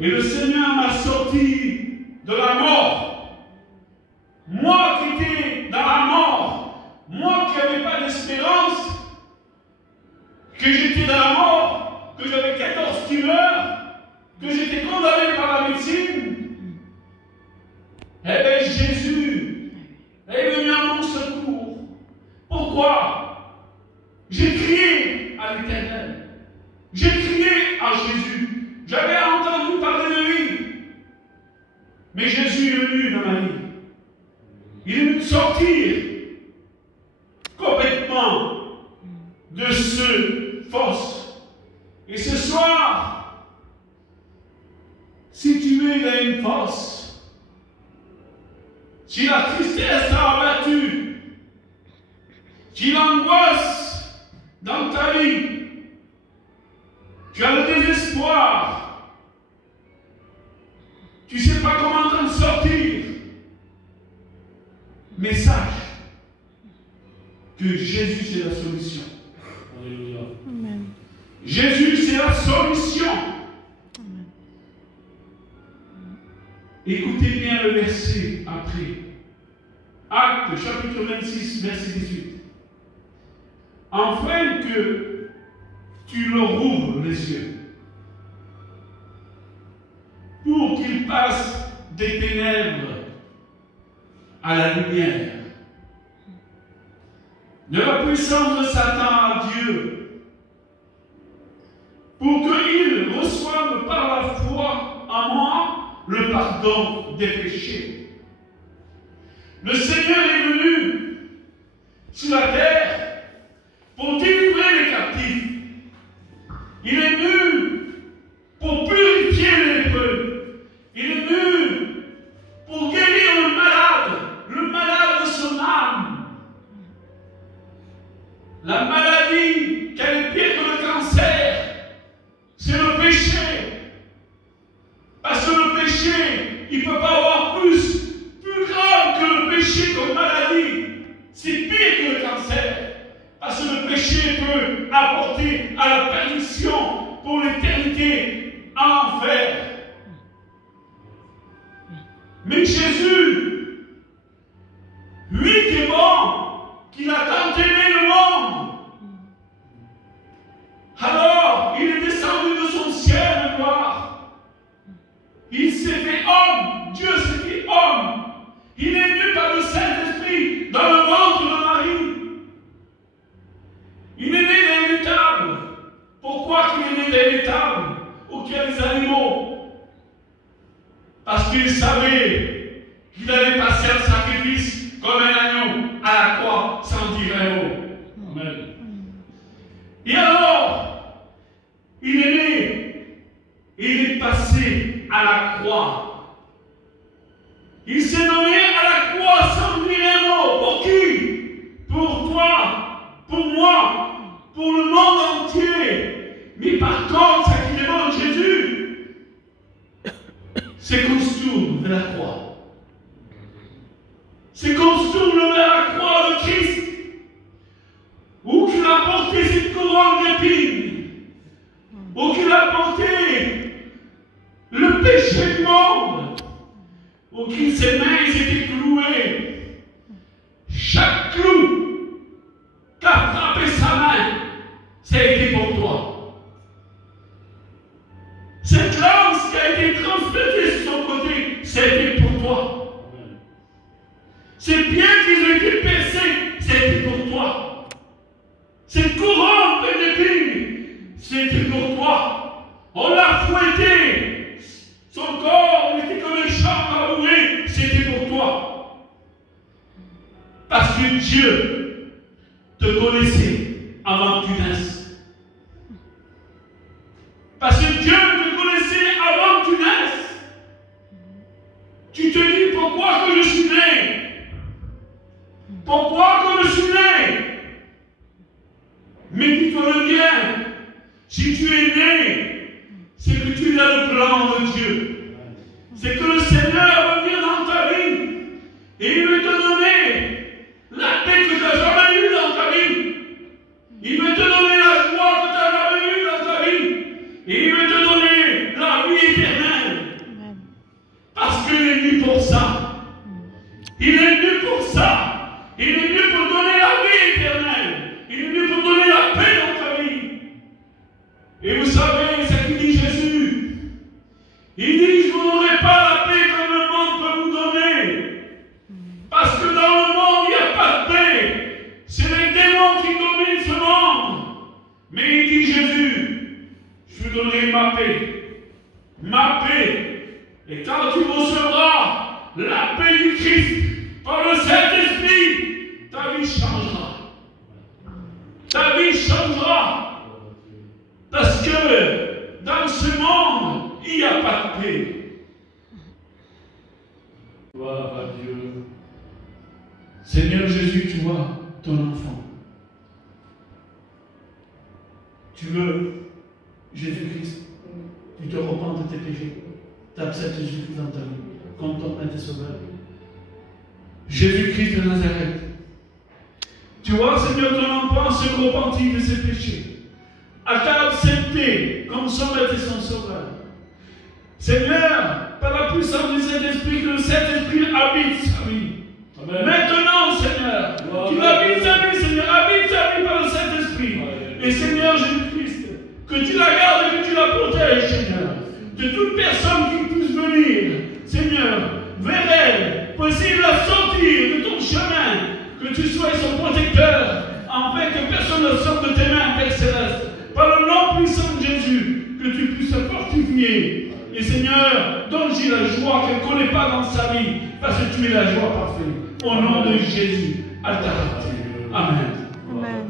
Et le Seigneur m'a sorti de la mort. Moi qui étais dans la mort, moi qui n'avais pas d'espérance, que j'étais dans la mort, que j'avais 14 tumeurs, que j'étais condamné par la médecine, eh bien Jésus est venu à mon secours. Pourquoi? J'ai crié à l'Éternel. J'ai crié à Jésus. J'avais entendu parler de lui. Mais Jésus est venu dans ma vie. Il est venu sortir complètement de ce force. Et ce soir, si tu es dans une force, si la tristesse t'a abattu, si l'angoisse dans ta vie, tu as le désespoir, tu ne sais pas comment t'en sortir, mais sache que Jésus c'est la solution. Alléluia. Amen. Jésus c'est la solution. Amen. Écoutez bien le verset après. Actes chapitre 26 verset 18. Afin que tu leur ouvres les yeux pour qu'ils passent des ténèbres à la lumière, de la puissance de Satan à Dieu, pour qu'ils reçoivent par la foi en moi le pardon des péchés. Le Seigneur est venu sur la terre pour délivrer les captifs. Il est venu pour purifier les lépreux. Il est venu pour guérir le malade de son âme. La maladie qui est pire que le cancer, c'est le péché. Parce que le péché, il ne peut pas avoir plus grave que le péché comme maladie. C'est pire que le cancer. Parce que le péché peut apporter à la perdition pour l'éternité en enfer. Mais Jésus, lui qui est bon, qui a tant aimé le monde, alors il est descendu de son ciel de gloire. Il s'est fait homme, Dieu s'est fait homme. Il est venu par le Saint-Esprit dans le ventre de Marie. Il est né dans une table. Pourquoi qu'il est né dans une table où il y a des animaux? Parce qu'il savait qu'il allait passer un sacrifice comme un agneau à la croix sans dire un mot. Amen. Et alors, il est né et il est passé à la croix. Il s'est donné à la croix sans dire un mot. Pour qui? Pour toi, pour moi, pour le monde entier. Mais par contre, ce qui demande Jésus, c'est qu'on se tourne vers la croix. C'est qu'on se tourne vers la croix de Christ, où qu'il a porté cette couronne d'épines, où qu'il a porté le péché du monde, où qu'il ses mains étaient clouées. Chaque clou qu'a frappé sa main, c'est été pour toi. Cette lance qui a été transpercée sur son côté, c'est été pour toi. Ces pieds qui ont été percés, c'est été pour toi. Cette couronne d'épines, c'est été pour toi. On l'a fouetté. Son corps était comme un champ labouré, c'était pour toi. Parce que Dieu te connaissait avant que tu naisses. Parce que Dieu te connaissait avant que tu naisses. Tu te dis pourquoi que je suis né? Pourquoi que je suis né? Mais dis-toi le bien. Si tu es né, c'est que tu es dans le plan de Dieu. C'est que le Seigneur va venir dans ta vie et il veut te donner la paix que tu n'as jamais eue dans ta vie. Il veut te donner la joie que tu n'as jamais eue dans ta vie. Et il veut te donner la vie éternelle. Il est venu pour ça. Il est venu pour donner la vie éternelle. Il est venu pour donner la paix dans ta vie. Et vous savez ce qu'il dit Jésus. Il dit, je vous donnerai pas la paix comme le monde peut vous donner. Parce que dans le monde, il n'y a pas de paix. C'est les démons qui dominent ce monde. Mais il dit Jésus, je vous donnerai ma paix. Ma paix. Et quand tu recevras la paix du Christ par le Saint-Esprit, ta vie changera. Ta vie changera. Parce que dans ce monde, il n'y a pas de paix. Gloire à Dieu. Seigneur Jésus, tu vois ton enfant. Tu veux, Jésus-Christ, tu te repens de tes péchés. Tu acceptes Jésus dans ta vie, comme ton Maître et Sauveur. Jésus-Christ de Nazareth. Tu vois, Seigneur, ton enfant se repentit de ses péchés. A t'a accepté comme son Maître et son Sauveur. Seigneur, par la puissance du Saint-Esprit, que le Saint-Esprit habite sa vie. Amen. Maintenant, Seigneur, tu habites sa vie, Seigneur, habite sa vie par le Saint-Esprit. Et Seigneur Jésus-Christ, que tu la gardes et que tu la protèges, Seigneur, de toute personne qui puisse venir, Seigneur, vers elle, possible la sortir de ton chemin, que tu sois son protecteur, afin que personne ne sorte de tes mains, Père Céleste. Par le nom puissant de Jésus, que tu puisses se fortifier. Et Seigneur, donne-lui la joie qu'elle ne connaît pas dans sa vie, parce que tu es la joie parfaite. Au nom de Jésus, à ta partie. Amen. Amen.